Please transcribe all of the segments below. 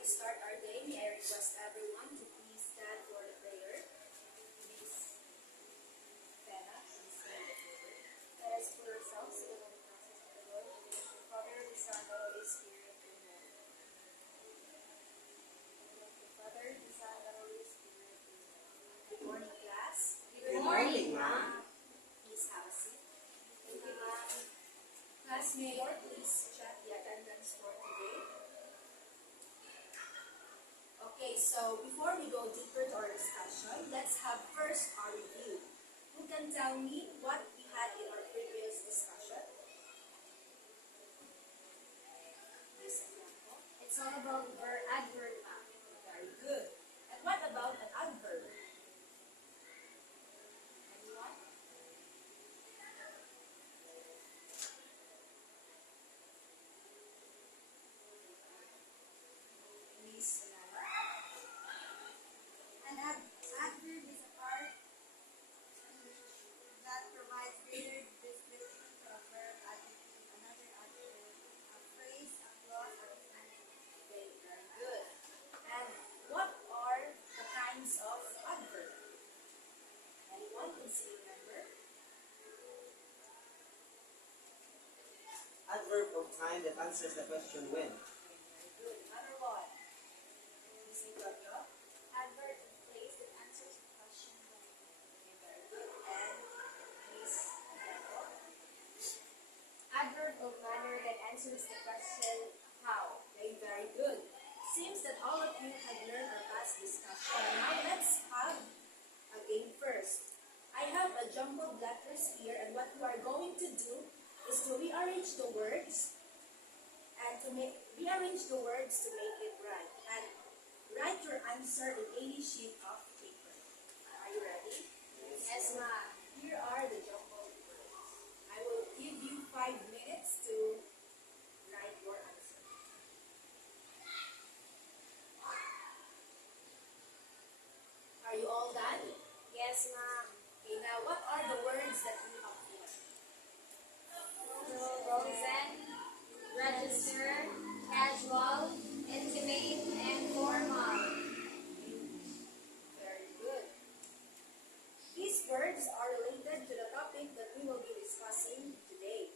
we start our day, may I request everyone to please stand for the prayer. Please, Bella, please stand for the prayer. Let us put ourselves in the holy presence of the Lord, in the name of the Father, the Son, and the Holy Spirit. Amen. In the name of the Father, the Son, and the Holy Spirit. Amen. Good morning, class. Good morning, ma'am. Please have a seat. Thank you, ma'am. Class Mayor, please check the attendance for today. Okay, so before we go deeper to our discussion, let's have first our review. Who can tell me what we had in our previous discussion? It's all about adverb. Very good. And what about an adverb? Anyone? Please, An adverb is a part that provides greater description to a verb, adjective, another adverb, a phrase, a clause, or a sentence. okay, very good. And what are the kinds of adverb? Anyone can still remember? Adverb of time that answers the question when. Very good. Another one. Miss Nicolio? Adverb of place that answers the question when. Okay, very good. And Miss Nicolio? Adverb of manner that answers the question how. Okay, very good. Seems that all of you have learned our past discussion. Now let's have a game first. I have a jumbled letters here, and what you are going to do is to rearrange the words and to rearrange the words to make it right. And write your answer in any sheet of paper. Are you ready? Yes, ma'am. Here are the jumbled words. I will give you 5 minutes to write your answer. Are you all done? Yes, ma'am. Okay, now what are the words that you have here? Frozen, register, casual, intimate, and formal. Very good. These words are related to the topic that we will be discussing today.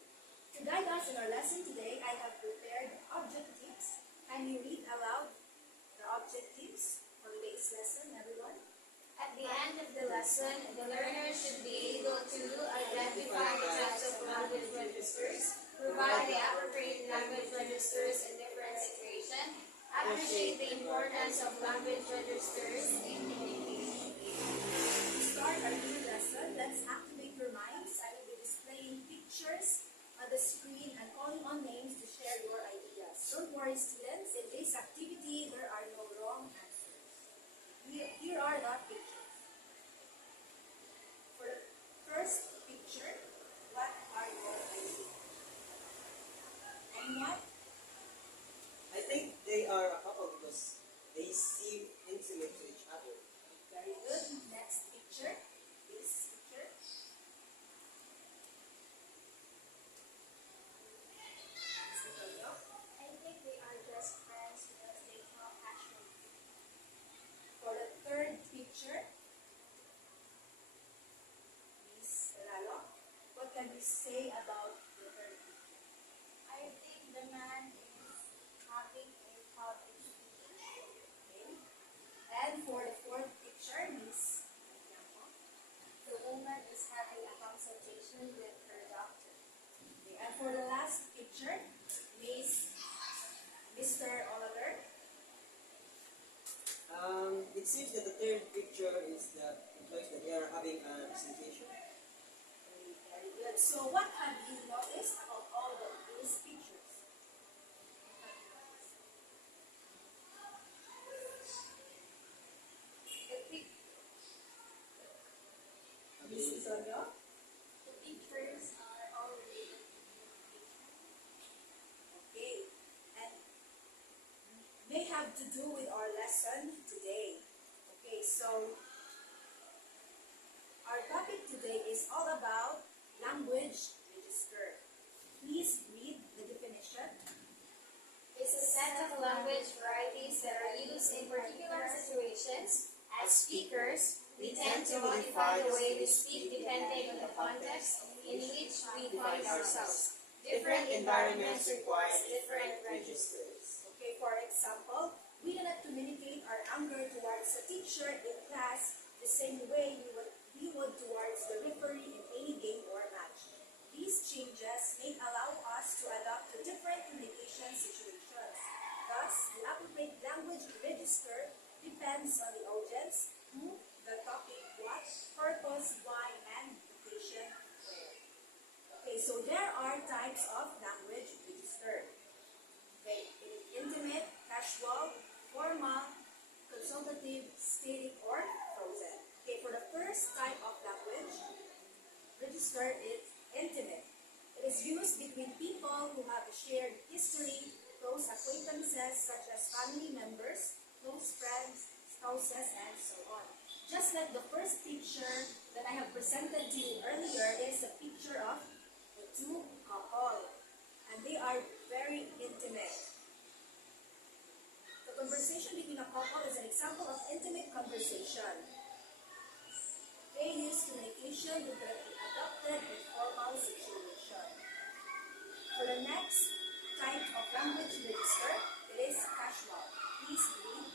To guide us in our lesson today, I have prepared objectives. Can you read aloud the objectives for today's lesson, everyone? At the end of the lesson, the learner should be able to identify the types of language registers, provide the appropriate language registers in different situations, appreciate the importance of language registers in communication. To start our new lesson, let's activate your minds. I will be displaying pictures on the screen and calling on names to share your ideas. Don't worry, students. In this activity, there are no wrong answers. Here are the pictures. For the first picture, what are your ideas? Anyone? I think they are a couple because they seem intimate to each other. Very good. Next picture. This picture. Miss Nicolio? I think they are just friends because they talk casually. For the third picture, Miss Lalo, what can you say about the third picture? I think the man is having a public speaking. Okay. And for the fourth picture, Miss Bianco. The woman is having a consultation with her doctor. Okay. And for the last picture, Mr. Oliver. It seems that the third picture is that implies that they are having a presentation. Very good. So what have you noticed about all of these pictures? The, pic- Miss Antonio? the pictures are all related to communication. Okay. And may have to do with our lesson today. Okay, so our topic today is all about language register. Please read the definition. It's a set of language varieties that lives in which we find ourselves. Different environments require different registers. Okay, for example, we cannot communicate our anger towards a teacher in class the same way we would towards the referee in any game or match. These changes may allow us to adapt to different communication situations. Thus, the appropriate language register depends on the audience, who, the topic, what, purpose, why, and occasion, where. Okay, so there are types of language register. Okay, it is intimate, casual, formal, consultative, static, or frozen. Okay, for the first type of language register is intimate. It is used between people who have a shared history, close acquaintances such as family members, close friends, spouses, and so on. Just like the first picture that I have presented to you earlier, it is a picture of the two couple, and they are very intimate. The conversation between a couple is an example of intimate conversation. They use communication to directly adopted in formal situation. For the next type of language register, it is casual. Please read.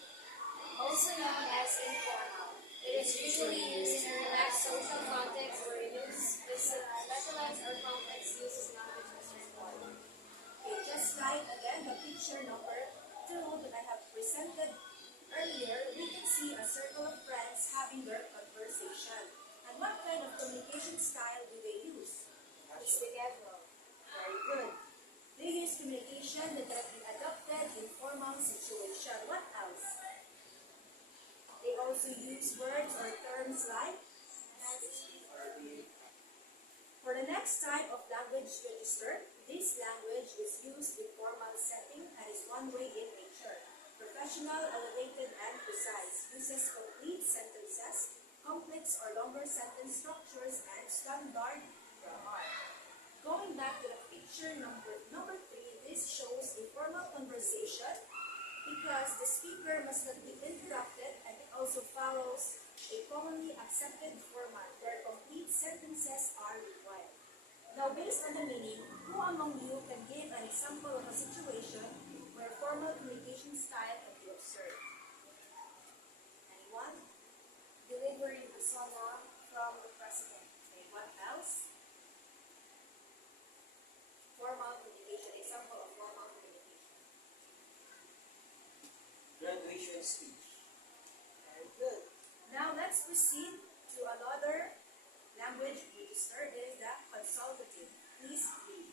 Also known as informal. It is usually used in relaxed social context where specialized or complex uses language as important. Okay, just like again the picture number 2 that I have presented earlier, we can see a circle of friends having their conversation. And what kind of communication style do they use? It's the casual. Very good. They use communication that can be adopted in formal situation. What else? They also use words or terms like. For the next type of language register, this language is used in formal setting and is one way in nature. Professional, elevated, and precise. Uses complete sentences, complex or longer sentence structures, and standard grammar. Going back to the picture number 3, this shows a formal conversation because the speaker must not be interrupted, and it also follows a commonly accepted format where complete sentences are required. Now, based on the meaning, who among you can give an example of a situation where formal communication style can be observed? Anyone? Delivering a sonata from the president. Okay, what else? Formal communication, example of formal communication. Graduation speech. Very good. Now let's proceed to another language register. It is the consultative. Please read.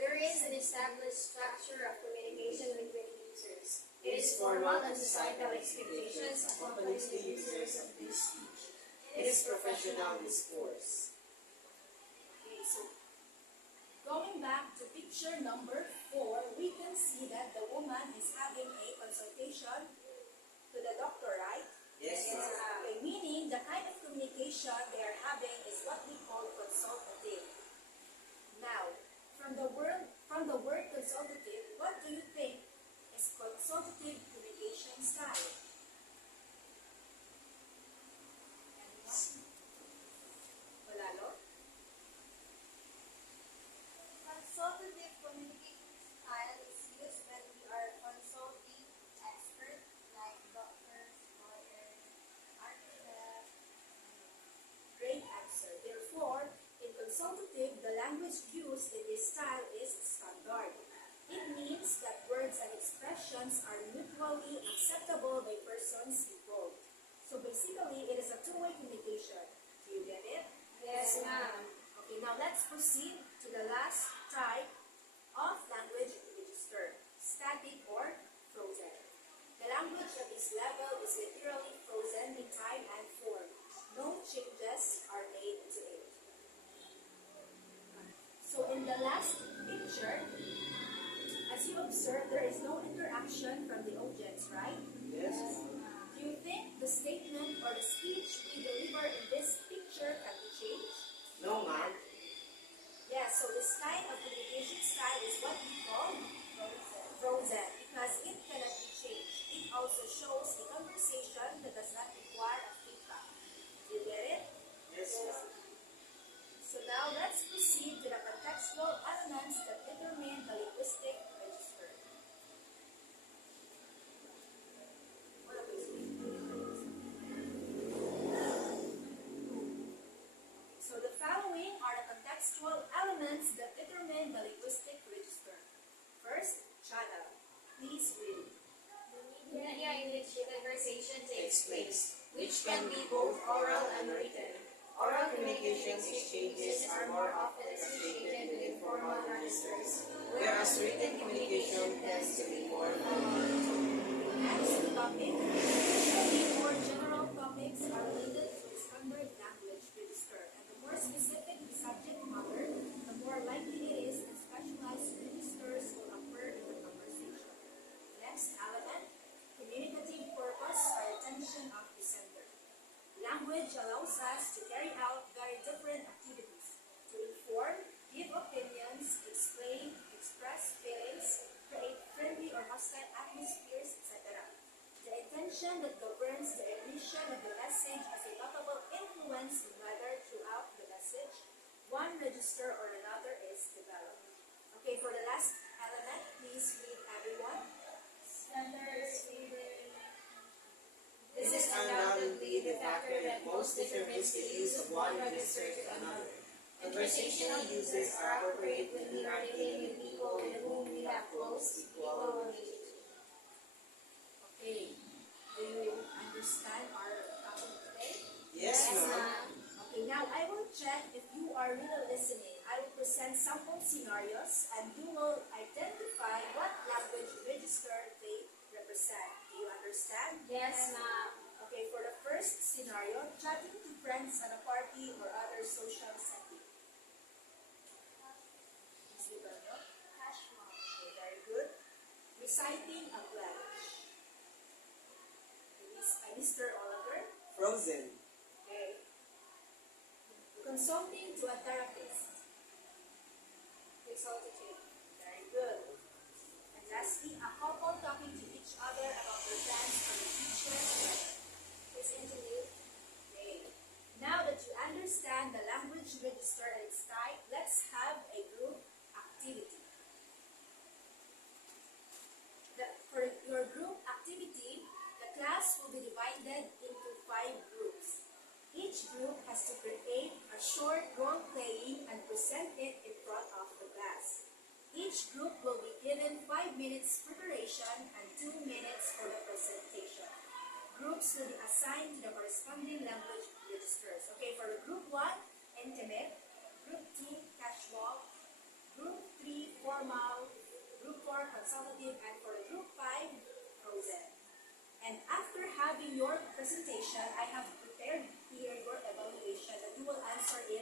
There is an established structure of communication between users. It is formal and societal expectations accompanies the users of this speech. It is professional discourse. Okay, so going back to picture number 4, we can see that the woman is having a consultation to the doctor, right? Yes, ma'am. Okay, meaning the kind of communication they are having is what we call consultative. Now, from the word consultative, what do you think is consultative communication style? Anyone? Wala, no? Consultative communication style is used when we are consulting experts like doctors, lawyers, architects. Great answer. Therefore, in consultative, the language used in this style is standard. It means that words and expressions are mutually acceptable by persons involved. So basically, it is a two-way communication. Do you get it? Yes, ma'am. Okay, now let's proceed to the last type of language register, static or frozen. The language at this level is literally frozen in time and form. No changes are made to it. So in the last picture, as you observe, there is no interaction from the audience, right? Yes. Do you think the statement or the speech we deliver in this picture can be changed? No, ma'am. Yes, so this kind of communication style is what we call frozen because it cannot be changed. It also shows a conversation that does not require a feedback. Do you get it? Yes, ma'am. So now elements that determine the linguistic register. Wala ba yung So the following are the contextual elements that determine the linguistic register. First, channel. Please read. The media in which the conversation takes place, which can be both oral and written. Oral communication exchanges are more often associated with informal registers, whereas written communication tends to be more formal. Next topic. Usually more general topics are related to the standard language register, and the more specific the subject matter, the more likely it is that specialized registers will occur in the conversation. Next element, communicative purpose or attention of the sender. Language allows us to carry out very different activities, to inform, give opinions, explain, express feelings, create friendly or hostile atmospheres, etc. The intention that governs the emission of the message has a notable influence on whether throughout the message, one register or another is developed. Okay, for the last element, please read everyone. Standards reading. This is undoubtedly the factor that most determines the use of one register to another. Conversational uses are appropriate when we are dealing with people with whom we have close equal relationship. Okay, do you understand our topic today? Yes, ma'am. Okay, now I will check if you are really listening. I will present sample scenarios and you will identify what language register they represent. Do you understand? Yes, ma'am. Okay, for the first scenario, chatting to friends at a party or other social setting. Miss Libanyo? Okay, very good. Reciting a pledge. Mr. Oliver? Frozen. Okay. Consulting to a therapist. Consultative. Very good. And lastly, a couple talking to each other about their plans for the future together. It's interlude. Okay. Now that you understand the language register and its type, let's have a group activity. For your group activity, the class will be divided into 5 groups. Each group has to create a short role-playing and present it in front of the class. Each group will be given 5 minutes preparation and 2 minutes for the presentation. Groups will be assigned to the corresponding language registers. Okay, for the group 1, intimate, group 2, casual, group 3, formal, group 4, consultative, and for the group 5, frozen. And after having your presentation, I have prepared here your evaluation that you will answer it